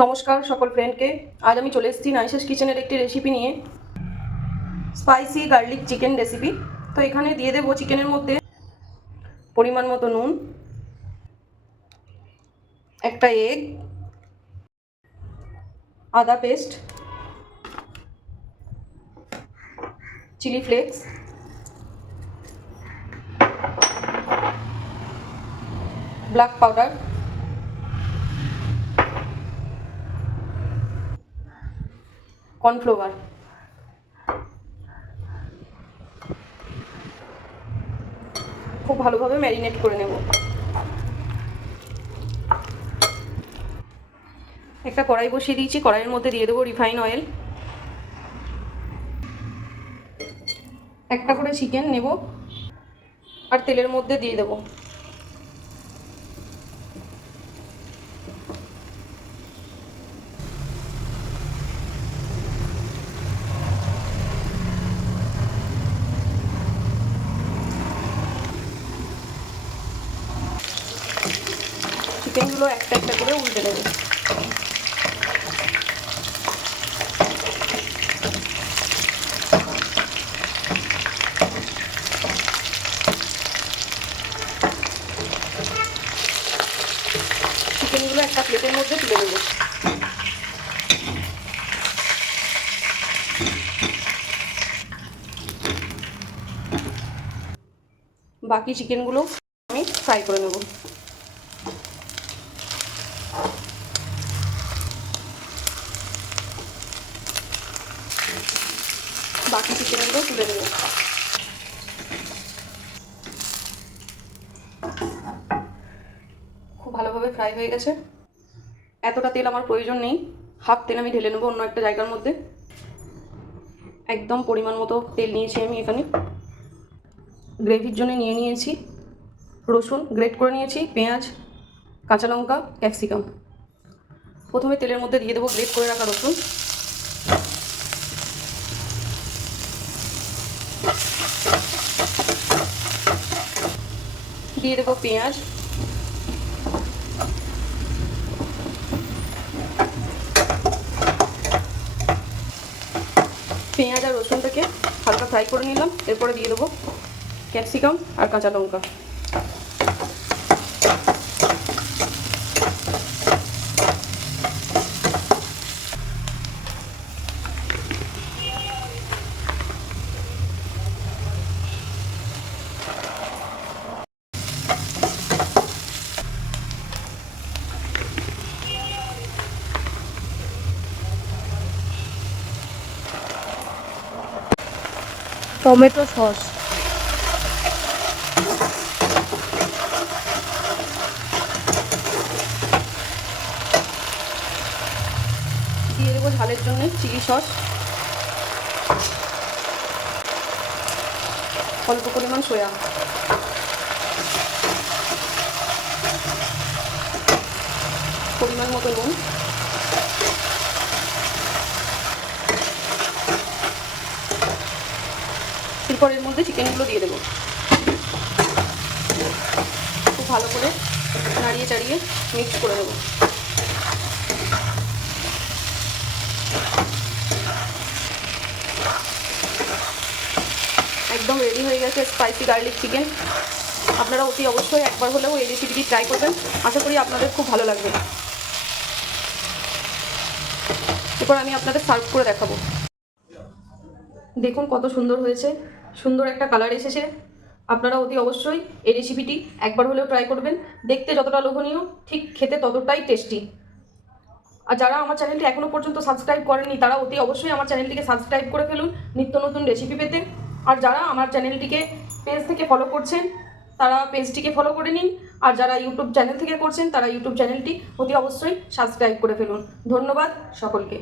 নমস্কার সকল ফ্রেন্ডকে। আজ আমি চলে এসেছি নাইসেস কিচেনের একটি রেসিপি নিয়ে, স্পাইসি গার্লিক চিকেন রেসিপি। তো এখানে দিয়ে দেবো চিকেনের মধ্যে পরিমাণ মতো নুন, একটা এগ, আদা paste, chili flakes, black powder, cornflour. খুব ভালোভাবে ম্যারিনেট করে নেব। একটা কড়াই বসিয়ে দিয়েছি, কড়াইয়ের মধ্যে দিয়ে দেবো রিফাইন অয়েল। একটা করে চিকেন নেব আর তেলের মধ্যে দিয়ে দেবো। চিকেনগুলো একটা একটা করে উল্টে দেবো। চিকেনগুলো একটা প্লেটের মধ্যে তুলে দেবো। বাকি চিকেনগুলো আমি ফ্রাই করে নেব। বাকি চিকেনগুলো তুলে নেব। খুব ভালোভাবে ফ্রাই হয়ে গেছে। এতটা তেল আমার প্রয়োজন নেই, হাফ তেল আমি ঢেলে নেবো অন্য একটা জায়গার মধ্যে। একদম পরিমাণ মতো তেল নিয়েছি আমি এখানে। গ্রেভির জন্য নিয়ে নিয়েছি রসুন গ্রেট করে নিয়েছি, পেঁয়াজ, কাঁচা লঙ্কা, ক্যাপসিকাম। প্রথমে তেলের মধ্যে দিয়ে দেবো গ্রেট করে রাখা রসুন, দিয়ে দেবো পেঁয়াজ, পেঁয়াজ আর রসুনটাকে হালকা ফ্রাই করে নিলাম। এরপরে দিয়ে দেবো ক্যাপসিকাম আর কাঁচা লঙ্কা। টমেটো সস, দিয়ে দেবো ঝালের জন্য চিলি সস, অল্প পরিমাণ সয়া, পরিমাণ মতো নুন, এরপর এর মধ্যে চিকেনগুলো দিয়ে দেবো। খুব ভালো করে নাড়িয়ে চাড়িয়ে মিক্স করে দেবো। একদম রেডি হয়ে গেছে স্পাইসি গার্লিক চিকেন। আপনারা অতি অবশ্যই একবার হলেও এই রেসিপিটি ট্রাই করবেন। আশা করি আপনাদের খুব ভালো লাগবে। এরপর আমি আপনাদের সার্ভ করে দেখাবো। দেখুন কত সুন্দর হয়েছে, সুন্দর একটা কালার এসেছে। আপনারা অতি অবশ্যই এই রেসিপিটি একবার হলেও ট্রাই করবেন। দেখতে যতটা লোভনীয়, ঠিক খেতে ততটাই টেস্টি। আর যারা আমার চ্যানেলটি এখনও পর্যন্ত সাবস্ক্রাইব করেননি, তারা অতি অবশ্যই আমার চ্যানেলটিকে সাবস্ক্রাইব করে ফেলুন নিত্য নতুন রেসিপি পেতে। আর যারা আমার চ্যানেলটিকে পেজ থেকে ফলো করছেন, তারা পেজটিকে ফলো করে নিন। আর যারা ইউটিউব চ্যানেল থেকে করছেন, তারা ইউটিউব চ্যানেলটি অতি অবশ্যই সাবস্ক্রাইব করে ফেলুন। ধন্যবাদ সকলকে।